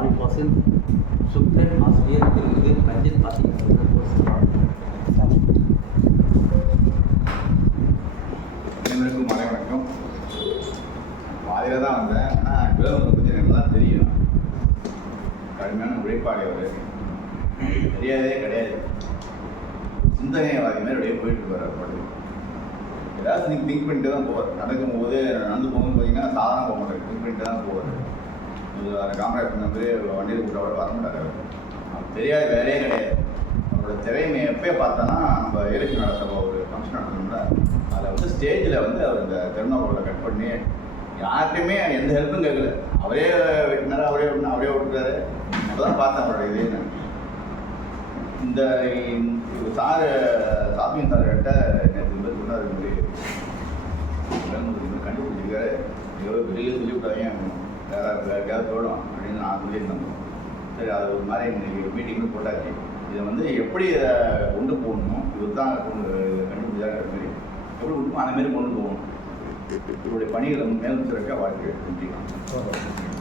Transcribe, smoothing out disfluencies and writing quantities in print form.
4% சுப்ரன் ஆசிரியர் பிரிவு ரஞ்சித் பார்த்தீங்கன்னா அனைவருக்கும் வணக்கம். பாதியில் தான் வந்தேன். ஆனால் விவேகம் பற்றி எனக்கு நல்லா தெரியும். கடுமையான உழைப்பாளி அவர், தெரியாதே கிடையாது. சிந்தனைவாதி மாதிரி அப்படியே போயிட்டு இருப்பார். பாட்டு ஏதாவது நீங்கள் திங்க் பண்ணிட்டு தான் போவார். நடக்கும்போது நடந்து போகும்போது பார்த்தீங்கன்னா சாதாரண போக மாட்டார், திங்க் பண்ணிட்டு தான் போவார். அது காமராஜ் வந்து வண்டியில் கூட்ட வர மாட்டார். அவர் தெரியாத வேலையே கிடையாது. அவரோட திறமையை எப்போயே பார்த்தோன்னா நம்ம எலெக்ஷன் நடத்த ஒரு ஃபங்க்ஷன் நடத்தணும்ல, அதில் வந்து ஸ்டேஜில் வந்து அவர் இந்த தெர்மாக்கோலை கட் பண்ணி யார்கிட்டையுமே எந்த ஹெல்ப்பும் கேட்கல. அவரே வெட்டினார், அவரே வெட்டினா, அவரே விட்டுறாரு. அப்போ தான் பார்த்தேன் அவரோட இது. இந்த சார் சாப்பிங் சார்கிட்ட நேற்று சொன்னார், கண்டுபிடிச்சிருக்காரு, எவ்வளோ பெரிய சொல்லி விட்டாங்க, வேறு எங்கேயாவது தோடும் அப்படின்னு நான் சொல்லியிருந்தேன். சரி, அது ஒரு மாதிரி இன்னைக்கு மீட்டிங்கில் போட்டாச்சு. இதை வந்து எப்படி இதை கொண்டு போகணும், இது தான் கண்டுபிடிச்சாங்கிற மாதிரி எப்படி கொண்டு அந்த மாரி கொண்டு போகணும். இவருடைய பணிகளை மேலும் சிறக்க வாழ்க்கை செஞ்சுக்கலாம்.